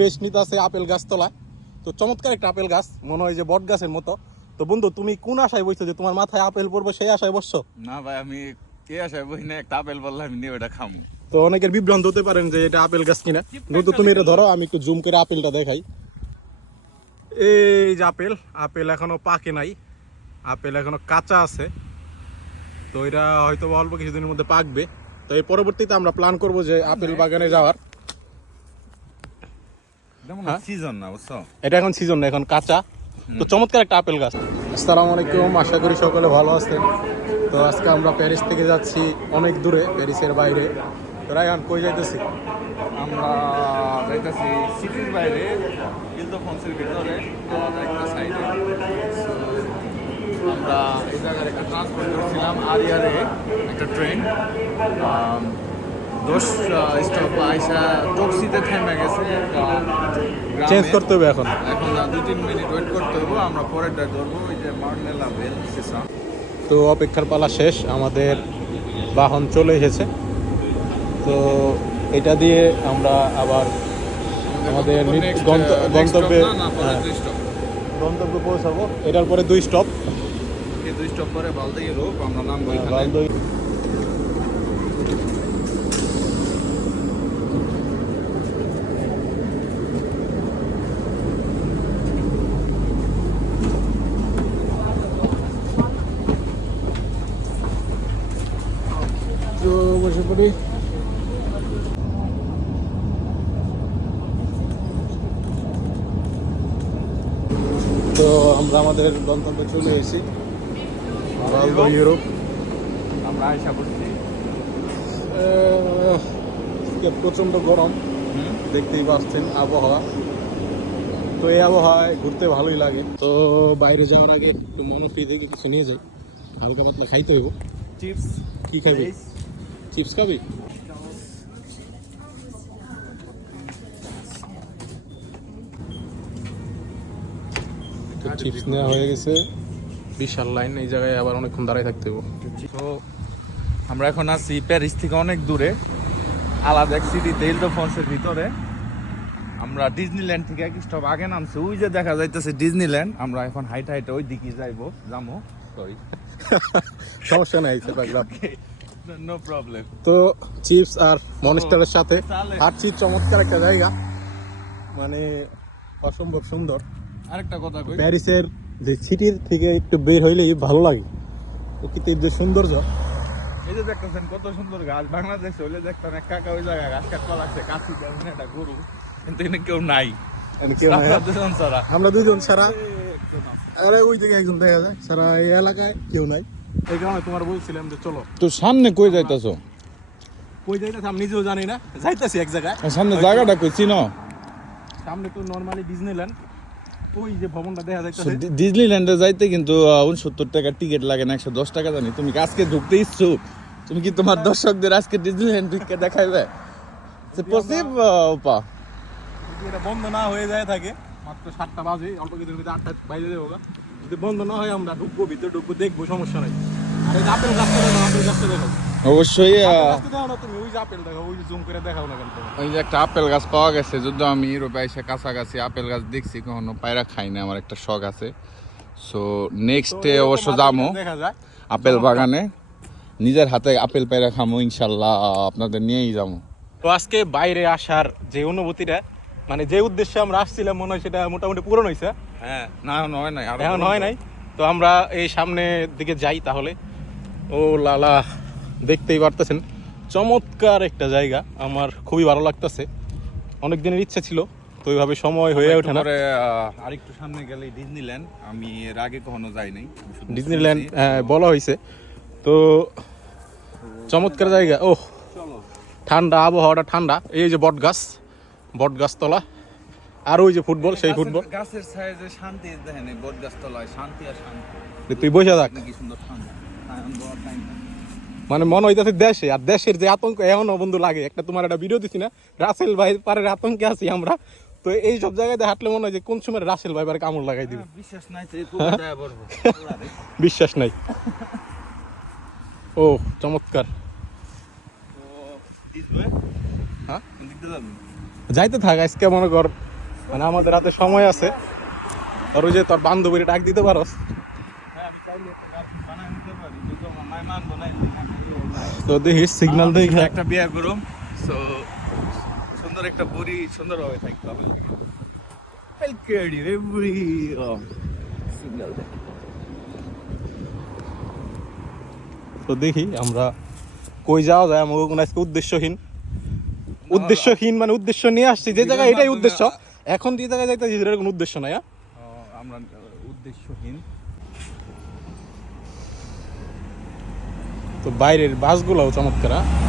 Rest নিতে আছে apple গাছ তলা তো চমৎকার একটা আপেল গাছ মনে হয় যে বট গাছের মতো। তো বন্ধু তুমি কোন আশায় বসছো যে তোমার মাথায় আপেল পড়বে সেই আশায় বসছো? না ভাই আমি কে আশায় বই না একটা আপেল বললে আমি নিয়ে ওটা খামু। তো অনেকের বিভ্রান্ত হতে পারেন যে এটা আপেল গাছ কিনা। কিন্তু তুমি এটা ধরো আমি একটু জুম করে আপেলটা দেখাই। এই যে আপেল আপেল এখনও পাকে নাই। আপেল এখনও কাঁচা আছে। তো এটা হয়তো অল্প কিছুদিনের মধ্যে পাকবে। তো এই পরবর্তীতে আমরা প্ল্যান করব যে আপেল বাগানে যাওয়ার। হ্যাঁ? সিজন না বুঝছ? এটা এখন সিজন না এখন কাঁচা। তো চমৎকার একটা আপেল গাছ। আসসালামু আলাইকুম আশা করি সকলে ভালো আছেন। তো আজকে আমরা প্যারিস থেকে যাচ্ছি অনেক দূরে প্যারিসের বাইরে। তো রায়হান কই যাইতেছি? আমরা যাইতেছি সিটির বাইরে ইলদোফন্সের ভিতরে একটা সাইডে আমরা এই জায়গার একটা ট্রান্সপোর্ট করছিলাম আরিয়ারে একটা ট্রেন দশ স্টপ আইসা টক্সিতে থেমে গেছে চেঞ্জ করতে হবে এখন। এখন দুই তিন মিনিট ওয়েট করতে হবে আমরা পরেরটা ধরবো ওই যে মার্নেলা বেল তো অপেক্ষার পালা শেষ আমাদের বাহন চলে এসেছে। তো এটা দিয়ে আমরা আবার আমাদের গন্ত- গন্তব্যে হ্যাঁ, গন্তব্যে পৌঁছাবো। এটার পরে দুই স্টপ দুই স্টপ পরে বালদা ইউরোপ আমরা নামবো এখানে। বসে পড়ি। তো আমরা আমাদের গন্তব্যে চলে এসেছি। ইউরোপ আমরা আইসা করছি প্রচণ্ড গরম। দেখতেই পাচ্ছেন আবহাওয়া। তো এই আবহাওয়ায় ঘুরতে ভালোই লাগে। তো বাইরে যাওয়ার আগে একটু মনোফ্রি থেকে কিছু নিয়ে যাই। হালকা পাতলা খাইতে হইব। চিপস কি খাবি চিপস খাবি? চিপস নেওয়া হয়ে গেছে। বিশাল লাইন এই জায়গায় আবার অনেকক্ষণ দাঁড়ায় থাকতে হইব। তো আমরা এখন আছি প্যারিস থেকে অনেক দূরে আলাদা এক সিটিতে ইলদোফন্সের ভিতরে। আমরা ডিজনিল্যান্ড থেকে এক স্টপ আগে নামছি ওই যে দেখা যাইতেছে ডিজনিল্যান্ড আমরা এখন হাইট হাইটে ওই দিকে যাইবো যাব সরি সমস্যা নাই সেটা নো প্রবলেম তো চিপস আর মনস্টারের সাথে তাহলে? হাঁটছি চমৎকার একটা জায়গা। মানে অসম্ভব সুন্দর। আরেকটা কথা কই? প্যারিসের যে সিটির থেকে একটু বের হইলেই ভালো লাগে। প্রকৃতির যে সৌন্দর্য। এই যে দেখতেছেন কত সুন্দর গাছ। বাংলাদেশে হলে দেখতাম এক কাকা ওই জায়গায় গাছ কাটতে লাগছে। কাছি দেবেন একটা গরু। কিন্তু এখানে কেউ নাই। আমরা দুজন ছাড়া। আমরা দুজন সারা আরে ওই দিকে একজন দেখা যায়। সারা এই এলাকায় কেউ নাই। এই কারণে তোমার বলছিলাম যে চলো। তো সামনে কই যাইতাছো? কই যাইতেছি আমি নিজেও জানি না যাইতেছি এক জায়গায়। সামনে জায়গাটা কই চিনো? সামনে তো নর্মালি ডিজনিল্যান্ড ওই যে ভবনটা দেখা যাইতেছে। ডিজনিল্যান্ডে যাইতে কিন্তু উনসত্তর টাকা টিকিট লাগে না একশো দশ টাকা জানি। তুমি কি আজকে ঢুকতে ইচ্ছুক? তুমি কি তোমার দর্শকদের আজকে ডিজনিল্যান্ড ঢুকে দেখাইবে? পসিবল পা যদি এটা বন্ধ না হয়ে যায় থাকে মাত্র সাতটা বাজে অল্প ভিতরে আটটা বাইরে। যদি বন্ধ না হয় আমরা ঢুকবো ভিতরে ঢুকবো দেখব সমস্যা নাই। আর এই আপেল গাছটা দেখো আপেল গাছটা দেখো। অবশ্যই আপেল গাছটা তুমি ওই যে আপেল দেখো ওই জুম করে দেখাও না কেন যে একটা আপেল গাছ পাওয়া গেছে যদি আমি ইউরোপে এসে কাছাকাছি আপেল গাছ দেখছি কখনো পায়রা খাই না আমার একটা শখ আছে। সো নেক্সটে তো অবশ্য এরকম যাব দেখা যায়। আপেল বাগানে। নিজের হাতে আপেল পায়রা খামো ইনশাল্লাহ আপনাদের নিয়েই যাব তো আজকে বাইরে আসার যে অনুভূতিটা মানে যে উদ্দেশ্যে আমরা আসছিলাম মনে হয় সেটা মোটামুটি পূরণ হয়েছে হ্যাঁ না হয় নাই আরও এখন হয় নাই। তো আমরা এই সামনের দিকে যাই তাহলে। ও লালা দেখতেই পারতেছেন চমৎকার একটা জায়গা। আমার খুবই ভালো লাগতেছে। অনেক দিনের ইচ্ছা ছিল তো ওইভাবে সময় হয়ে ওঠে না। আরেকটু সামনে গেলে ডিজনিল্যান্ড আমি এর আগে কখনো যাই নাই ডিজনিল্যান্ড হ্যাঁ, বলা হয়েছে তো চমৎকার জায়গা। ও ঠান্ডা আবহাওয়াটা ঠান্ডা। এই যে বট গাছ বট গাছতলা। আর ওই যে ফুটবল সেই ফুটবল। গাছের সাইজে শান্তি দেখেন এই বট গাছ তলায় শান্তি আর শান্তি। তুই বসে থাক। কি সুন্দর মানে মনে হইতাছে দেশে আর দেশের যে আতঙ্ক এখনও বন্ধু লাগে। একটা তোমার একটা ভিডিও দিছি না রাসেল ভাই পারের আতঙ্কে আছি আমরা। তো এই সব জায়গায় হাঁটলে মনে হয় যে কোন সময় রাসেল ভাই পারে কামড় লাগাই দিবে। বিশ্বাস নাই বিশ্বাস নাই। ও চমৎকার। হ্যাঁ? যাইতে থাক আজকে মনে কর মানে আমাদের হাতে সময় আছে। আর ওই যে তোর বান্ধবীর ডাক দিতে পারস? তো দেখিস সিগন্যাল দেখে। একটা বিয়ে করুম সো সুন্দর একটা বুড়ি সুন্দরভাবে থাকতে হবে। সিগন্যাল দেখ। তো দেখি আমরা কই যাওয়া যায় আমাকে কোনো আজকে উদ্দেশ্যহীন। উদ্দেশ্যহীন মানে উদ্দেশ্য নিয়ে আসছি যে জায়গায় এটাই উদ্দেশ্য এখন যে জায়গায় যাইতে সেটার কোনো উদ্দেশ্য নাই হ্যাঁ? আমরা উদ্দেশ্যহীন তো বাইরের বাসগুলোও চমৎকার হ্যাঁ?